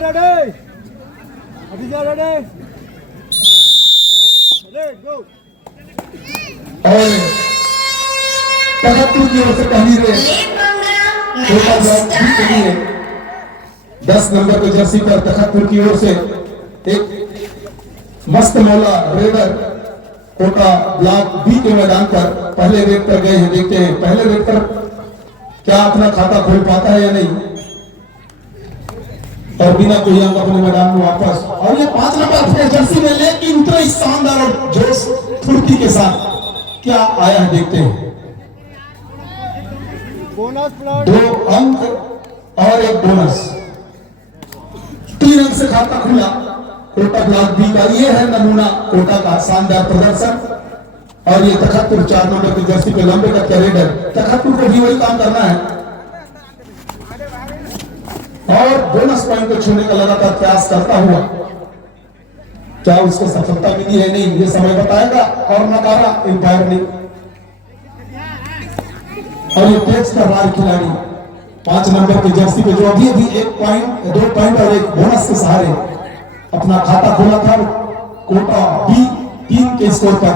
और तखतपुर की ओर से पहली रेस 10 नंबर के जर्सी पर तखतपुर की ओर से एक मस्त मौला रेडर कोटा ब्लॉक बी के मैदान पर पहले रेड पर गए हैं। देखते हैं पहले रेड पर क्या अपना खाता खोल पाता है या नहीं, और बिना कोई अंक अपने मैदान में वापस। और ये 5 नंबर जर्सी में लेकिन उतना ही शानदार और जोश फुर्ती के साथ क्या आया है, देखते हैं। 2 अंक और 1 बोनस, 3 अंक से खाता खुला कोटा ब्लॉक बी का। ये है नमूना कोटा का शानदार प्रदर्शन। और ये तखतपुर 4 नंबर की जर्सी पे लंबे का कैरेडर, तखतपुर को भी वही काम करना है और बोनस पॉइंट को छूने का लगातार प्रयास करता हुआ क्या उसको सफलता मिली है नहीं, ये समय बताएगा। और नकारा एम्पायर ने। और ये तेज तर्रार खिलाड़ी 5 नंबर की जर्सी पे जो अभी 1 पॉइंट 2 पॉइंट और 1 बोनस के सहारे अपना खाता खोला था कोटा बी 3 के स्कोर पर।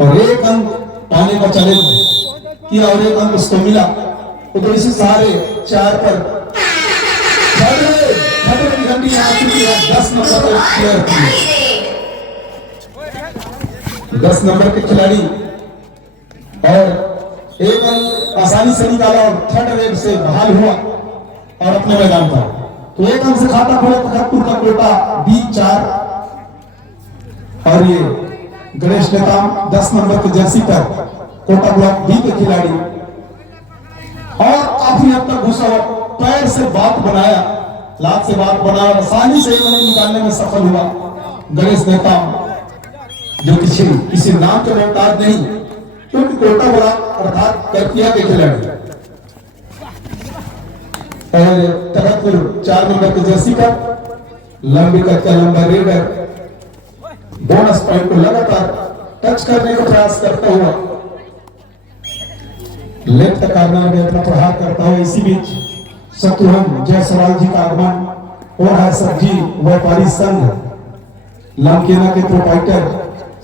और 1 अंक पाने का चैलेंज किया और 1 अंक उसको मिला। तो इसी सहारे 4 पर 10 नंबर पर प्लेयर थी, 10 नंबर के खिलाड़ी, और 1 अंक आसानी से निकाला और थर्ड रेड से बहाल हुआ और अपने मैदान पर। तो 1 अंक से खाता खोला तखतपुर का कोटा बी 4। और ये गणेश नेताम 10 नंबर की जर्सी पर कोटा ब्लॉक बी के खिलाड़ी, और काफी हद तक घुसा पैर से बात बनाया, लात से बात बनाया, आसानी से इन्होंने निकालने में सफल हुआ गणेश नेताम, जो किसी नाम के मोहताज नहीं, क्योंकि कोटा ब्लॉक अर्थात करकिया के खिलाड़ी। और तखतपुर 4 नंबर की जर्सी पर लंबी का लंबा रेडर बोनस पॉइंट को लगातार टच करने का प्रयास करता हुआ लेफ्ट कार्नर में अपना प्रहार करता हुआ। इसी बीच शत्रुघ्न जायसवाल जी का आगमन हो रहा है। सब्जी व्यापारी संघ लामकेना के प्रोपाइटर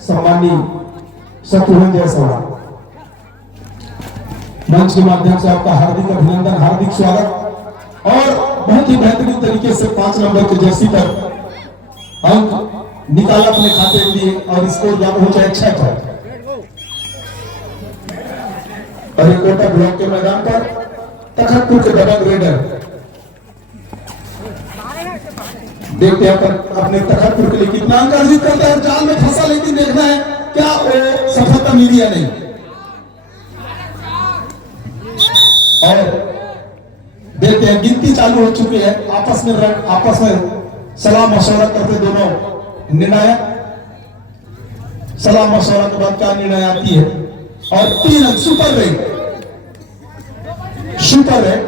सम्मानी शत्रुघ्न जायसवाल, मंच के माध्यम से आपका हार्दिक अभिनंदन, हार्दिक स्वागत। और बहुत ही बेहतरीन तरीके से 5 नंबर की जर्सी पर अंक निकाला अपने खाते के लिए और स्कोर जा पहुंचा 6 पर। और एक कोटा ब्लॉक के मैदान पर तखतपुर के दबंग रेडर, देखते हैं पर अपने तखतपुर के लिए कितना अंक अर्जित करता है। जाल में फंसा, लेकिन देखना है क्या वो सफलता मिली या नहीं। और देखते हैं गिनती चालू हो चुकी है। आपस में सलाह मशवरा करते दोनों निर्णायक, सलाह मशवरा के बाद क्या निर्णय आती है। और 3 अंक सुपर रेड, सुपर रेड।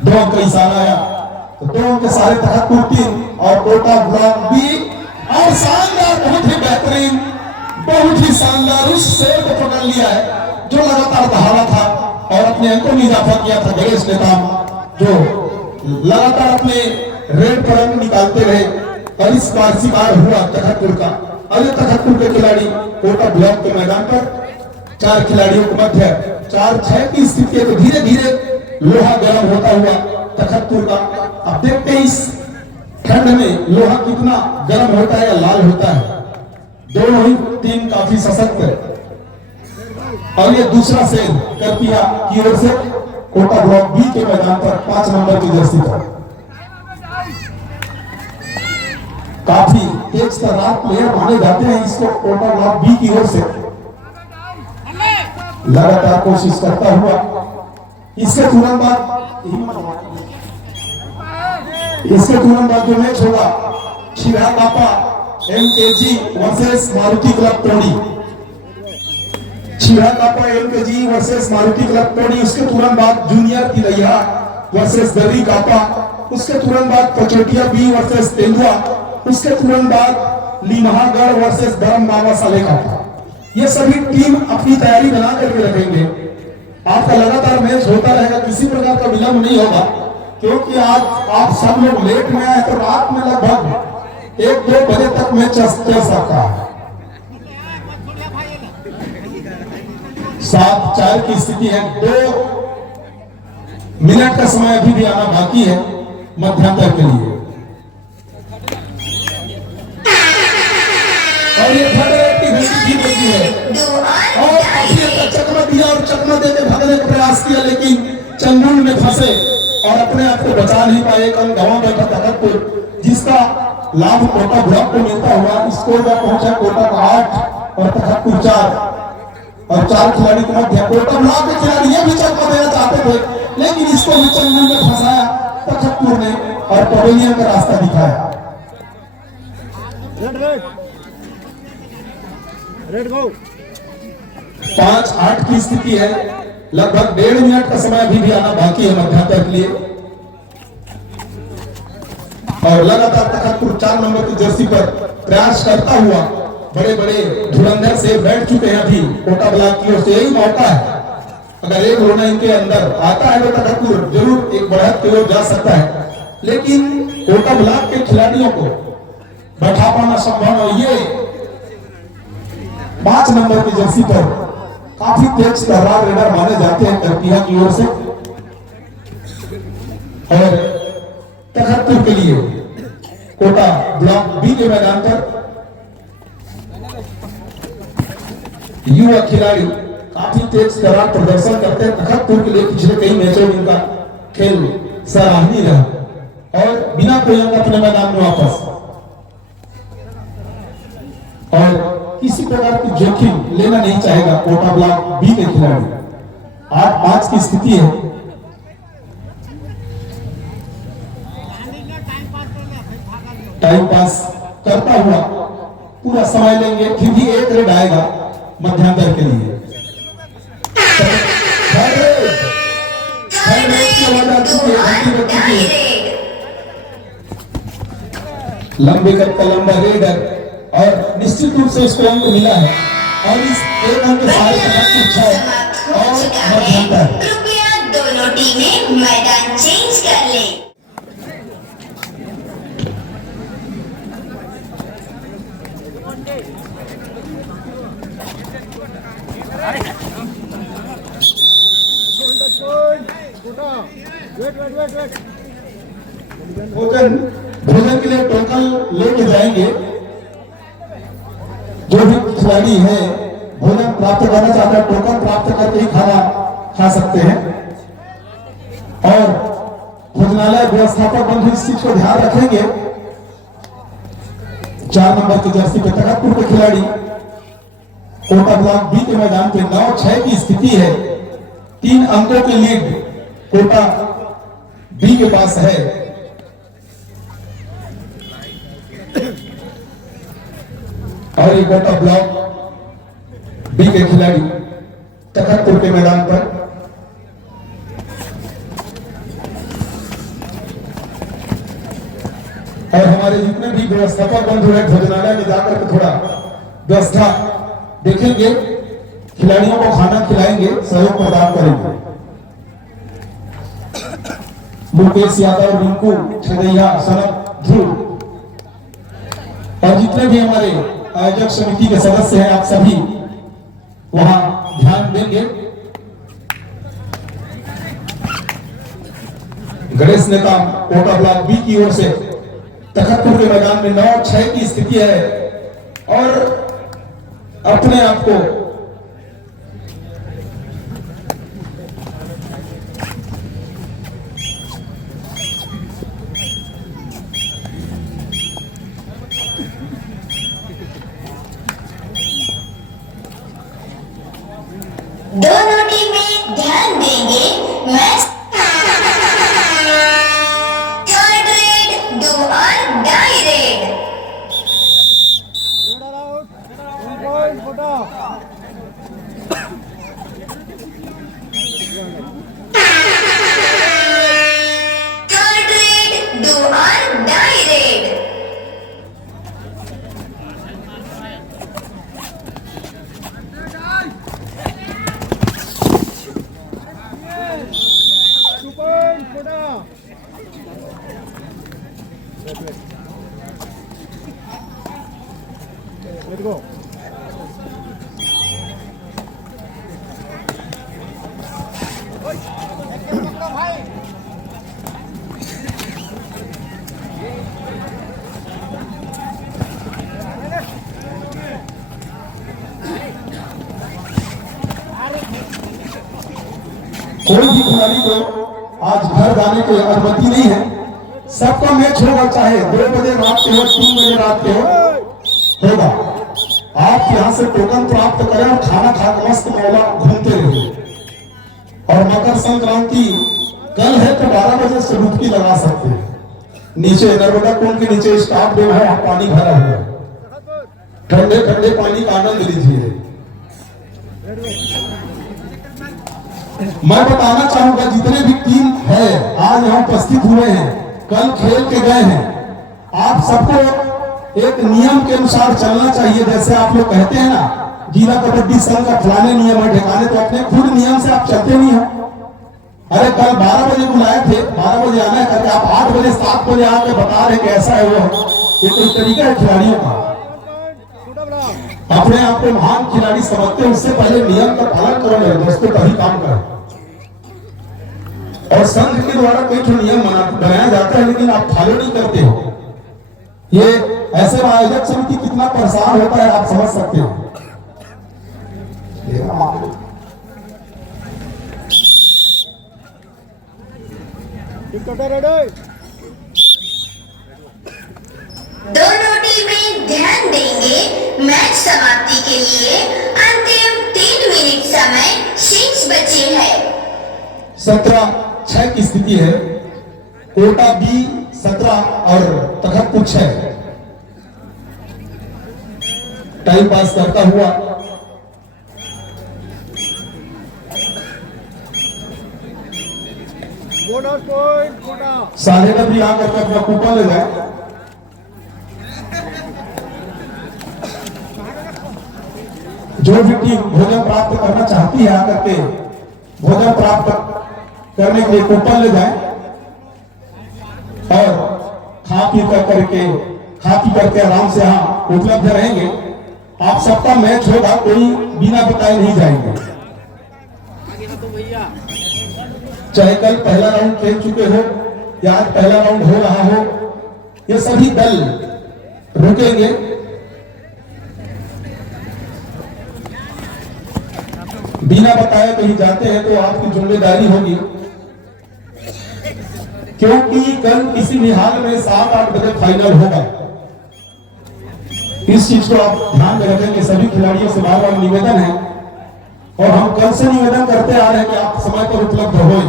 दो अंक का इशारा आया, तो 2 अंक के सारे तखतपुर 3 और कोटा ब्लॉक बी। और शानदार, बहुत ही बेहतरीन, बहुत ही शानदार उस शेर को पकड़ लिया है जो लगातार दहाड़ा था और अपने अंकों में इजाफा किया था गणेश नेताम, जो लगातार अपने रेड पर अंक निकालते रहे। और इस बार शिकार हुआ तखतपुर का। और ये तखतपुर के खिलाड़ी कोटा ब्लॉक के मैदान पर 4 खिलाड़ियों के मध्य 4-6 की स्थिति है। तो धीरे धीरे लोहा गर्म होता हुआ तखतपुर का। अब देखते हैं इस ठंड में लोहा कितना गर्म होता है या लाल होता है। दोनों ही टीम काफी सशक्त है। और ये दूसरा सेल करपिया की ओर से कोटा ब्लॉक बी के मैदान पर 5 नंबर की जर्सी पर काफी तेज तर्रार प्लेयर माने जाते हैं। इसको कोटा ब्लॉक बी की ओर से लगातार कोशिश करता हुआ। इसके तुरंत बाद जो मैच होगा शिरा पापा MKG वर्सेस मारुति क्लब टोडी, छिरा कापा एलकेजी वर्सेस मारुति क्लब टोनी, उसके तुरंत बाद जूनियर तिलैया वर्सेस दर्री कापा, उसके तुरंत बाद पचोटिया बी वर्सेस तेंदुआ, उसके तुरंत बाद लीमहागढ़ वर्सेस धर्म बाबा साले कापा। ये सभी टीम अपनी तैयारी बना करके रखेंगे। आपका लगातार मैच होता रहेगा, किसी प्रकार का विलंब नहीं होगा, क्योंकि आज आप सब लोग लेट में आए तो रात में लगभग 1-2 बजे तक मैच चल सकता है। 7-4 की स्थिति है, 2 मिनट का समय अभी भी आना बाकी है मध्यांतर के लिए। और ये की घंटी जीत बजी है और काफी तक चकमा दिया और चकमा देकर भागने का प्रयास किया, लेकिन चंगुल में फंसे और अपने आप को बचा नहीं पाए। एक अंक गंवा बैठा तखतपुर, जिसका लाभ कोटा ब्लॉक को मिलता हुआ स्कोर में पहुंचा कोटा का 8 और तखतपुर 4 और 4 खिलाड़ी के मध्य कोटा ब्लॉक के खिलाड़ी ये भी चकमा देना चाहते थे, लेकिन इसको भी चंगुल में फंसाया तखतपुर ने और पवेलियन का रास्ता दिखाया। रेड गो 5-8 की स्थिति है, लगभग 1.5 मिनट का समय अभी भी आना बाकी है मध्यांतर के लिए। और लगातार तखतपुर 4 नंबर की जर्सी पर प्रयास करता हुआ बड़े बड़े धुरंधर से बैठ चुके हैं। अभी कोटा ब्लॉक की ओर से यही मौका है, अगर एक रोना इनके अंदर आता है तो तखतपुर जरूर एक बढ़त की ओर जा सकता है, लेकिन कोटा ब्लॉक के खिलाड़ियों को बैठा पाना संभव है। ये 5 नंबर की जर्सी पर काफी तेज तर्रार रेडर माने जाते हैं करपिया की ओर से। और तखतपुर के लिए कोटा ब्लॉक बी के मैदान पर युवा खिलाड़ी काफी तेज तर्रार प्रदर्शन करते हैं। तखतपुर के लिए पिछले कई मैचों में इनका खेल सराहनीय रहा और बिना कोई अंक अपने मैदान में वापस। और किसी प्रकार की जोखिम लेना नहीं चाहेगा कोटा ब्लॉक बी के खिलाड़ी। 8-5 की स्थिति है। टाइम पास करता हुआ पूरा समय लेंगे, फिर भी एक रेड आएगा मध्यांतर के लिए। लंबे कद का लंबा रेडर और निश्चित रूप से इसको अंक मिला है और इस एक अंक के सारे और मध्यांतर। कृपया दोनों टीमें मैदान चेंज कर लें। भोजन के लिए टोकन लेके जाएंगे। जो भी खिलाड़ी है भोजन प्राप्त करना चाहता है, टोकन प्राप्त करके ही खाना खा सकते हैं। और भोजनालय व्यवस्थापक बंधु इस चीज को ध्यान रखेंगे। 4 नंबर की जर्सी पे तखतपुर के खिलाड़ी कोटा ब्लॉक बी के मैदान पे 9-6 की स्थिति है। 3 अंकों की लीड कोटा बी के पास है। और ये कोटा ब्लॉक बी के खिलाड़ी तखतपुर के मैदान पर और हमारे जितने भी व्यवस्थापक बंधु हैं भोजनालय में जाकर के थोड़ा व्यवस्था देखेंगे, खिलाड़ियों को खाना खिलाएंगे, सहयोग प्रदान करेंगे। मुकेश यादव, रिंकू छदैया, सनत ध्रुव और जितने भी हमारे आयोजक समिति के सदस्य हैं, आप सभी वहां ध्यान देंगे। गणेश नेता कोटा ब्लॉक बी की ओर से तखतपुर के मैदान में 9-6 की स्थिति है और अपने आप को दोनों टीमें ध्यान देंगे। मैच थर्ड रेड, दो और डाई रेड। Out. 1 point, कोई भी खिलाड़ी को आज घर जाने की अनुमति नहीं है। सबका मैच होगा, चाहे 2 बजे रात के हो, 3 बजे रात के होगा। आप यहाँ से टोकन प्राप्त करें और खाना खा के मस्त मौला घूमते रहिए। और मकर संक्रांति कल है तो 12 बजे से डुबकी लगा सकते हैं। नीचे नर्मदा कुंड के नीचे स्टाफ डैम है, पानी भरा हुआ है, ठंडे ठंडे पानी का आनंद लीजिए। मैं बताना चाहूंगा जितने भी टीम है आज यहाँ उपस्थित हुए हैं, कल खेल के गए हैं, आप सबको एक नियम के अनुसार चलना चाहिए। जैसे आप लोग कहते हैं ना, जिला कबड्डी संघ का फलाने नियम है ठिकाने, तो अपने खुद नियम से आप चलते नहीं हो। अरे कल 12 बजे बुलाए थे, 12 बजे आना है करके आप 8 बजे 7 बजे आके बता रहे कि ऐसा है वो है। ये कोई तरीका है खिलाड़ियों का? अपने आप को महान खिलाड़ी समझते हैं, उससे पहले नियम का पालन करो मेरे दोस्तों, तभी काम करें। और संघ के द्वारा कोई तो नियम बनाया जाता है, लेकिन आप फॉलो नहीं करते हो। ये ऐसे आयोजक समिति कितना परेशान होता है, आप समझ सकते हो। दोनों टीमें ध्यान देंगे। मैच समाप्ति के लिए अंतिम 3 मिनट समय शेष बचे हैं। 17-6 की स्थिति है। कोटा बी 17 और तखतपुर 6। टाइम पास करता हुआ बोनस पॉइंट कोटा। सारे का भी आकर के अपना कूपन ले जाए। जो भी टीम भोजन प्राप्त करना चाहती है आकर के भोजन प्राप्त करने के लिए कूपन ले जाए और खा पी करके आराम से यहाँ उपलब्ध रहेंगे। आप सबका मैच होगा, कोई बिना बताए नहीं जाएंगे। चाहे कल पहला राउंड खेल चुके हो या आज पहला राउंड हो रहा हो, ये सभी दल रुकेंगे। बिना बताए कहीं जाते हैं तो आपकी जिम्मेदारी होगी, क्योंकि कल किसी भी हाल में 7-8 बजे फाइनल होगा। इस चीज को आप ध्यान में रखेंगे। सभी खिलाड़ियों से बार बार निवेदन है और हम कल से निवेदन करते आ रहे हैं कि आप समय पर उपलब्ध हो।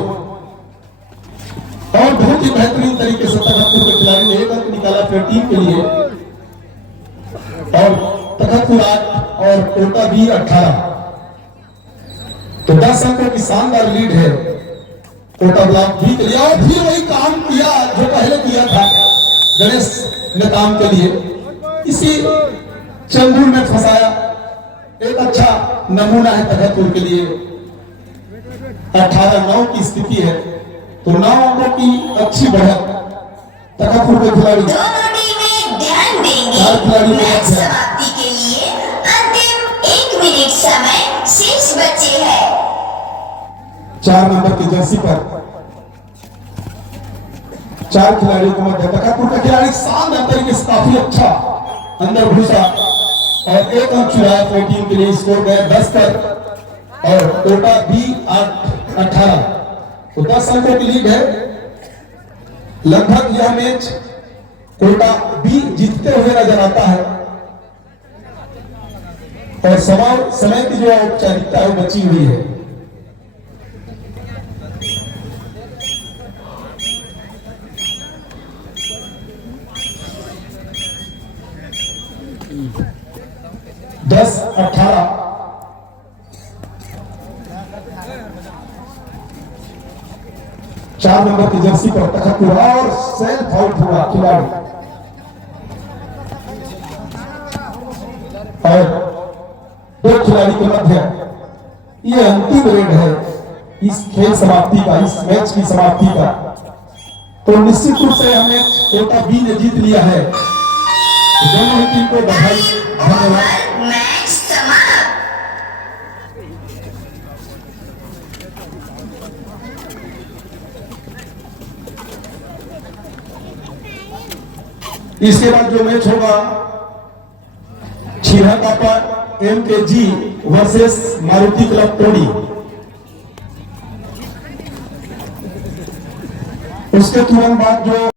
और बहुत ही बेहतरीन तरीके से तखतपुर के खिलाड़ी ने 1 अंक निकाला अपनी टीम के लिए। और तखतपुर 8 और कोटा भी 18, तो 10 अंकों की शानदार लीड है कोटा ब्लॉक भी के लिए। और फिर वही काम किया जो पहले किया था गणेश ने काम के लिए, इसी चंगुल में फंसाया। एक अच्छा नमूना है तखतपुर के लिए। 18-9 की स्थिति है, तो 9 अंकों की अच्छी बढ़त तखतपुर के खिलाड़ी। दोनों टीमें ध्यान देंगे। 4 खिलाड़ी मैच समाप्ति के लिए अंतिम 1 मिनट समय शेष बचे हैं। 4 नंबर की जर्सी पर 4 खिलाड़ियों को मध्य तखतपुर का खिलाड़ी शानदार तरीके से काफी अच्छा अंदर घुसा और 1 अंक चुराया अपनी टीम के लिए। स्कोर गए 10 पर और कोटा बी 18, तो 10 अंकों की लीड है। लगभग यह मैच कोटा बी जीतते हुए नजर आता है और समय की जो औपचारिकता है वो बची हुई है। दस 18 4 नंबर की जर्सी पर तखतपुर और सेल्फ आउट हुआ खिलाड़ी। और 2 खिलाड़ी के मध्य ये अंतिम रेड है इस खेल समाप्ति का, इस मैच की समाप्ति का। तो निश्चित रूप से हमें कोटा बी ने जीत लिया है। दोनों ही टीम को बधाई, धन्यवाद। मैच समाप्त। इसके बाद जो मैच होगा छिरा कापा MKG versus Maruti club Todi, उसके तुरंत बाद जो